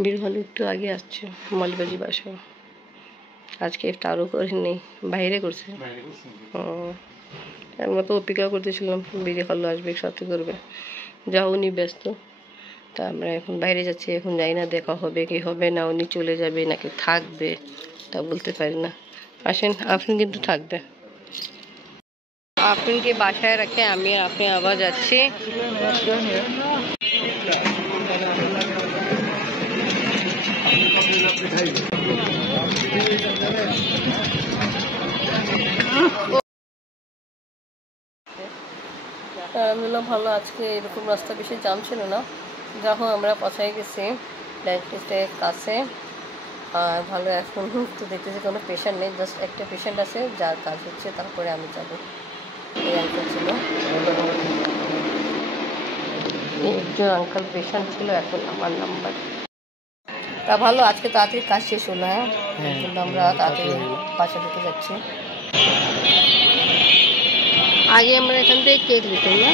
বীরভালু একটু আগে আসছে মলিবাজি বাসায়। আজকে ইফতারও করিনি, বাইরে করছে। আমরা তো অপেক্ষা করতেছিলাম বীরভালু আসবে, সাথে করবে, যা উনি ব্যস্ত। তা আমরা এখন বাইরে যাচ্ছি, এখন যাই না দেখা হবে কি হবে না, উনি চলে যাবে নাকি থাকবে তা বলতে পারি না। আসেন, আফরিন কিন্তু থাকবে। আফরিনকে বাসায় রাখে আমি আর আপনি আবার যাচ্ছি। আলহামদুলিল্লাহ ভালো, আজকে এরকম রাস্তা বেশি জাম ছিল না। যখন আমরা পৌঁছায় গেছি ডায়াবেটিসের কাছে, আর ভালো এখন তো দেখতেছি কোনো পেশেন্ট নেই, জাস্ট একটা পেশেন্ট আছে যার কাজ হচ্ছে, তারপরে আমি যাব। এই আঙ্কেল ছিল, একজন আঙ্কেল পেশেন্ট ছিল, এখন আমার নাম্বার। তা ভালো, আজকে তাড়াতাড়ি কাজ শেষ হলো। হ্যাঁ, কিন্তু আমরা তাড়াতাড়ি বাসা দিতে যাচ্ছি। আগে আমরা এখান থেকে কেক দিতাম না,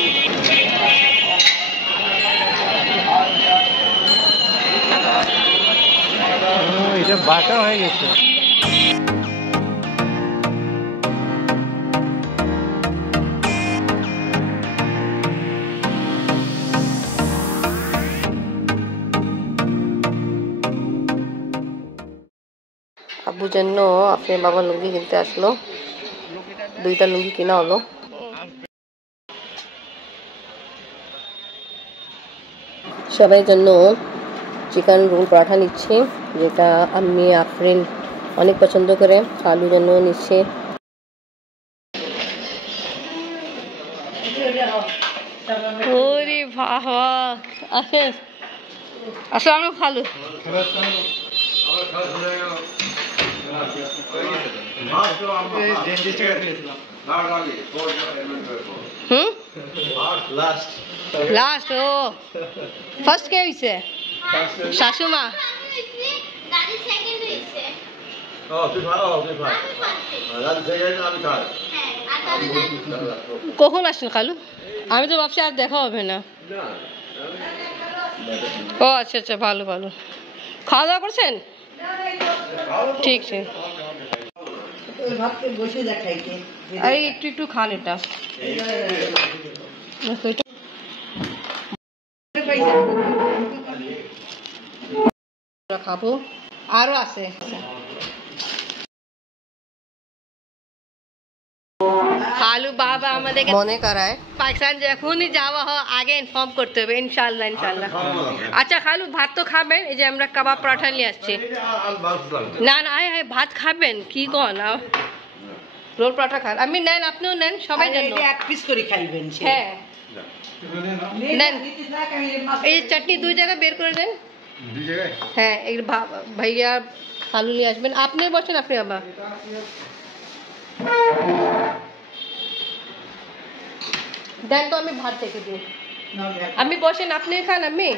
এটা বাঁকা হয়ে গেছে। আব্বুর জন্য আপনার বাবা লুঙ্গি কিনতে আসলো, 2টা লুঙ্গি কিনা হলো। সবাই জন্য চিকেন রোল পরাঠা নিচ্ছি, যেটা আমি আফরিন অনেক পছন্দ করে। আলুর জন্য নিচ্ছি। ওরে বাবা, আসেন আসলে ভালো। লাস্ট ও ফার্স্ট কে হইছে? শাশুমা। কখন আসছেন খালু? আমি তো ভাবছি আর দেখা হবে না। ও আচ্ছা আচ্ছা, ভালো ভালো। খাওয়া দাওয়া করছেন? ঠিক আছে, আরে একটু একটু খান, এটা খাবো, আরো আছে। খালু বাবা আমাদেরকে মনে করায় পাকিস্তান যখনই যাওয়া হয় আগে ইনফর্ম করতে হবে। ইনশাল্লাহ ইনশাল্লাহ। আচ্ছা খালু, ভাত তো খাবেন? এই যে আমরা কাবাব পরাঠা নিয়ে আসছি। না না, হ্যাঁ ভাত খাবেন কি কন? রোল পরাঠা খান, আমি নেন, আপনিও নেন, সবাই জন্য এক পিস করে খাইবেন। হ্যাঁ নেন, এই চাটনি 2 জায়গায় বের করে দেন। হ্যাঁ, এই ভাইয়া খালু নিয়ে আসবেন। আপনি বসেন, আপনি আবার দেন তো, আমি ভাত থেকে দিই। আমি বসেন, আপনি খান, আমি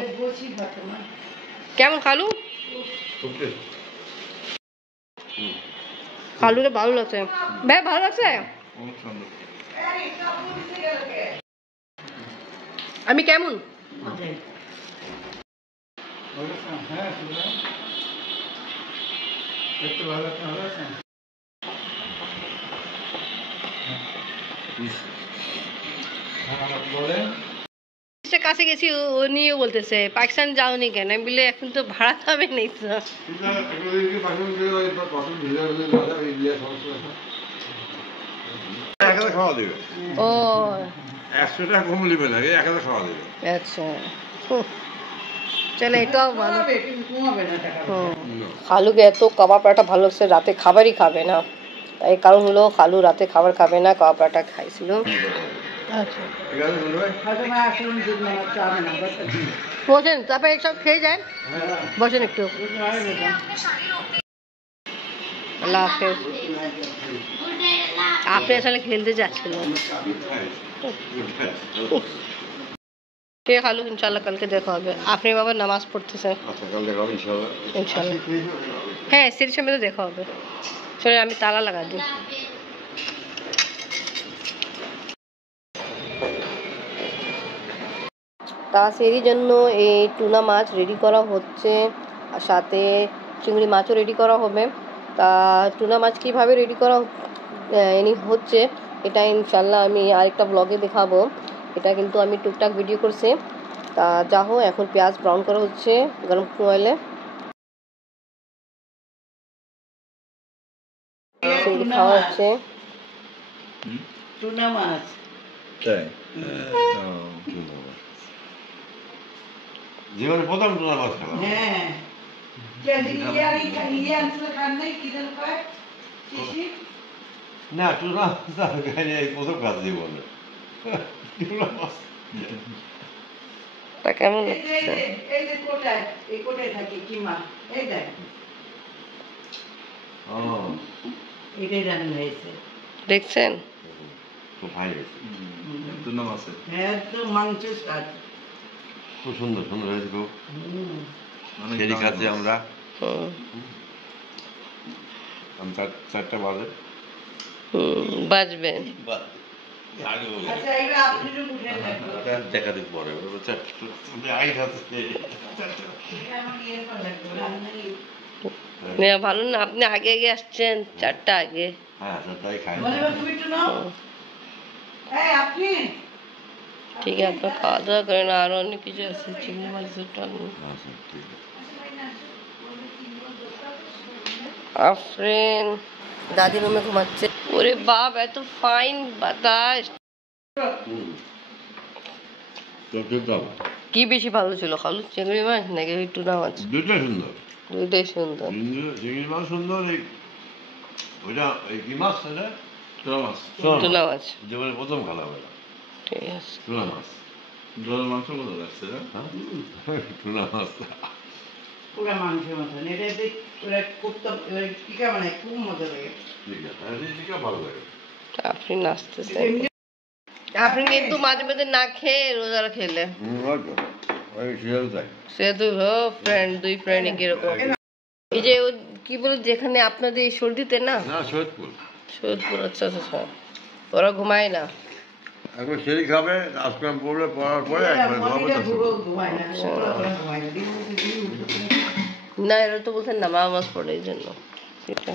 কেমন খালু? খালুকে ভালো লাগছে ভাই, ভালো লাগছে। আমি কেমন? কাছে গেছি, ও নিয়ে বলতেছে পাকিস্তান যাওনি কেন? আমি বলি এখন তো ভাড়া খাবে নেই তো। ও 100 টাকা কম নেবে না, 1000 খাওয়া দেবে। আচ্ছা, চলে, এটাও ভালো। খালুকে এত কাবাব পরাঠা ভালো লাগছে, রাতে খাবারই খাবে না। তাই কারণ হলো খালু রাতে খাবার খাবে না, কাবাব পরাঠা খাইছিল। আচ্ছা বসেন, তারপরে সব খেয়ে যান, বসেন একটু। আল্লাহ হাফেজ। আপনি আসলে খেলতে যাচ্ছিলেন। ঠিক আছে খালু, ইনশাল্লাহ কালকে দেখা হবে। আপনি বাবা নামাজ পড়তেছেন? ইনশাল্লাহ। হ্যাঁ, সিঁড়ির সামনে তো দেখা হবে। চলে, আমি তালা লাগা দিই। তা সেরই জন্য এই টুনা মাছ রেডি করা হচ্ছে। আর সাথে চিংড়ি মাছও রেডি করা হবে। তা টুনা মাছ কীভাবে রেডি করা হচ্ছে এটা ইনশাল্লাহ আমি আরেকটা ব্লগে দেখাবো। এটা কিন্তু আমি টুকটাক ভিডিও করছি। তা যা হোক, এখন পেঁয়াজ ব্রাউন করা হচ্ছে গরম অয়েলে। খাওয়া হচ্ছে টুনা মাছ। তাই জীবনে প্রথম টুনা মাছ খেলাম। হ্যাঁ না টুনা মাছ খাইনি, এই প্রথম খাস জীবনে টুনা মাছ। তা কেমন এই যে কোটায়, এই কোটায় থাকে কিমা, এই দেখ এটাই রান্না হয়েছে, দেখছেন? খুব ভালো হয়েছে টুনা মাছের একদম মাংসের স্বাদ। খুব সুন্দর সুন্দর হয়েছে খুব। অনেক সেরি দাম খাচ্ছি আছে। আমরা। হুম, আমি চারটা বাজে বাজবে। আচ্ছা এবার আপনি তো বুঝলেন না, দেখা দিক পরে আই খাচ্ছে। আমার ইয়ের ভালো লাগবে রান্নাই। ভালো না, আপনি আগে আগে আসছেন, 4টা আগে। হ্যাঁ চারটাই খাই। বলে তুমি একটু নাও। এই আপনি ঠিক আছে, আপনার খাওয়া দাওয়া করেন। আরো অনেক কিছু আছে, চিংড়ি মাছের টান। আচ্ছা ঠিক আছে। আফরিন দাদি রুমে ঘুমাচ্ছে। ওরে বাপ, এত ফাইন বাতাস। তো ঠিক আছে। কি বেশি ভালো ছিল খালু, চিংড়ি মাছ নাকি ওই টুনা মাছ? দুইটা সুন্দর। দুইটাই সুন্দর। চিংড়ি মাছ সুন্দর। এই ওইটা এই কি মাছ এটা? টুনা মাছ। টুনা মাছ। জীবনে প্রথম খেলাম এটা ঠিক আছে। টুনা মাছ। জলের মাংস মতো লাগছে না? হ্যাঁ টুনা মাছ। পুরা মাংসের মতন এটা দেখ, ওরা খুব তো টিকা বানায়, খুব মজা লাগে। ঠিক আছে, হ্যাঁ ঠিক ভালো লাগে। আপনি নাচতেছেন, আপনি কিন্তু মাঝে মাঝে না খেয়ে রোজা খেলে ওই শিয়াল তাই সে তো ফ্রেন্ড, দুই ফ্রেন্ড কিরকম। এই যে কি বলে যেখানে আপনাদের এই সর্দিতে না, না সৈয়দপুর। সৈয়দপুর। আচ্ছা আচ্ছা, ওরা ঘুমায় না? এখন সেই খাবে, আজকাল পড়লে পড়ার পরে একবার ঘুমাবে। ঘুমায় না, ঘুমায় না। না, এরা তো বলছেন নামাজ পড়ে, এই জন্য। এটা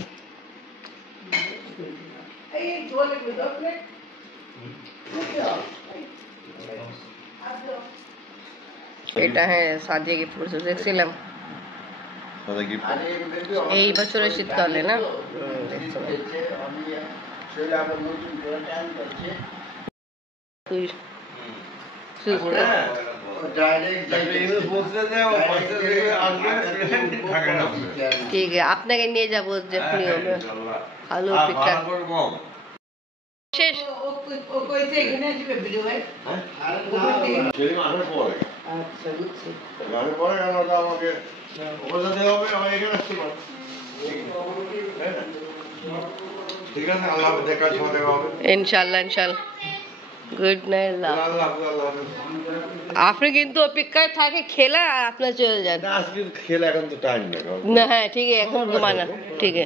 এই জলে আপনি এটা হ্যাঁ সাদিয়া গিফট করছে, দেখছিলাম এই বছরের শীতকালে না। ঠিক আছে, আপনাকে নিয়ে যাবো যখনই হবে। আলু পিঠা শেষ। ও কইছে এখানে আসবে ভিডিও ভাই। আচ্ছা বুঝছি। আমাকে ওখানে হবে, আমার এখানে আসতে পারো। ঠিক আছে, আল্লাহ দেখার সময় দেখা হবে ইনশাল্লাহ ইনশাল্লাহ। Good night. আল্লাহ। আপনি কিন্তু অপেক্ষায় থাকে খেলা আর আপনার চলে যান। আজকে খেলে এখন তো টাইম নেই। না হ্যাঁ ঠিক আছে, এখন ঘুমানা। ঠিক আছে,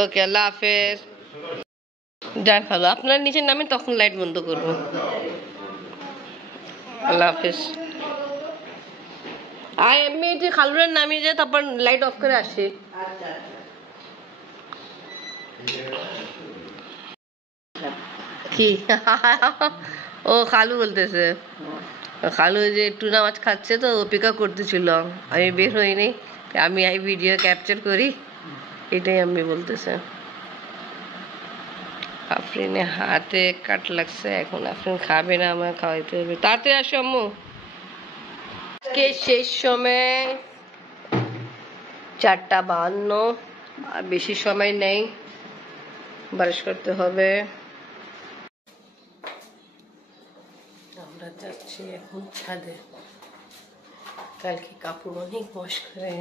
ওকে, আল্লাহ হাফেজ। যান খালো, আপনার নিচে নামেন, তখন লাইট বন্ধ করবো। আল্লাহ হাফেজ। আর এমনি যে খালুরের নামিয়ে যায়, তারপর লাইট অফ করে আসি। আচ্ছা কি ও খালু বলতেছে, খালু যে টুনা মাছ খাচ্ছে তো অপেক্ষা করতেছিল, আমি বের হইনি, আমি এই ভিডিও ক্যাপচার করি, এটাই আমি বলতেছে। আফরিনে হাতে কাট লাগছে, এখন আফরিন খাবে না, আমার খাওয়াইতে হবে। তাড়াতাড়ি আসো আম্মু। আজকে শেষ সময় 4:52, আর বেশি সময় নেই, ব্রাশ করতে হবে। আমরা যাচ্ছি এখন ছাদে। কালকে কাপড় অনেক ওয়াশ করে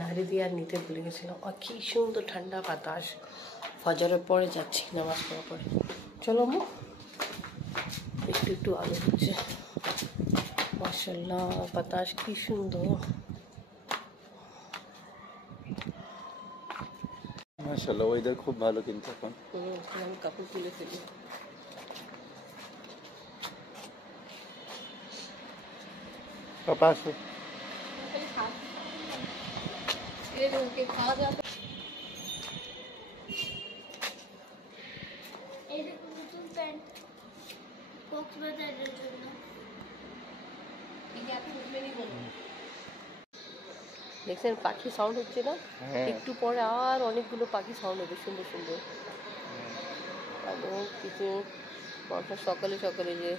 নাড়ি দিয়ে আর নিতে ভুলে গেছিলাম। আর কি সুন্দর ঠান্ডা বাতাস। ফজরের পরে যাচ্ছি, নামাজ পড়ার পরে। চলো মু, একটু একটু আলো হচ্ছে, মাশাআল্লাহ, বাতাস কি সুন্দর। মাশাআল্লাহ, ওয়েদার খুব ভালো কিন্তু এখন। আমি কাপড় তুলে ফেলি। পাপা আসো। ওকে খাওয়া দাওয়া এই দেখুন নতুন প্যান্ট কক্সবাজারের জন্য। দেখছেন পাখি সাউন্ড হচ্ছে না? একটু পরে আর অনেকগুলো পাখি সাউন্ড হবে সুন্দর সুন্দর। এবং কিছু মানুষ সকালে সকালে যে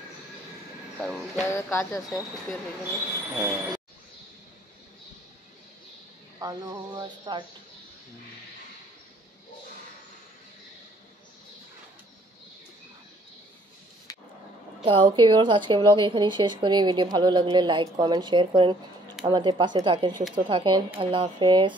কারণ যারা কাজ আছে বের হয়ে গেলে আলো হওয়া স্টার্ট। তা ওকে ভিউয়ার্স, আজকে ব্লগ এখানেই শেষ করি। ভিডিও ভালো লাগলে লাইক কমেন্ট শেয়ার করেন, আমাদের পাশে থাকেন, সুস্থ থাকেন। আল্লাহ হাফেজ।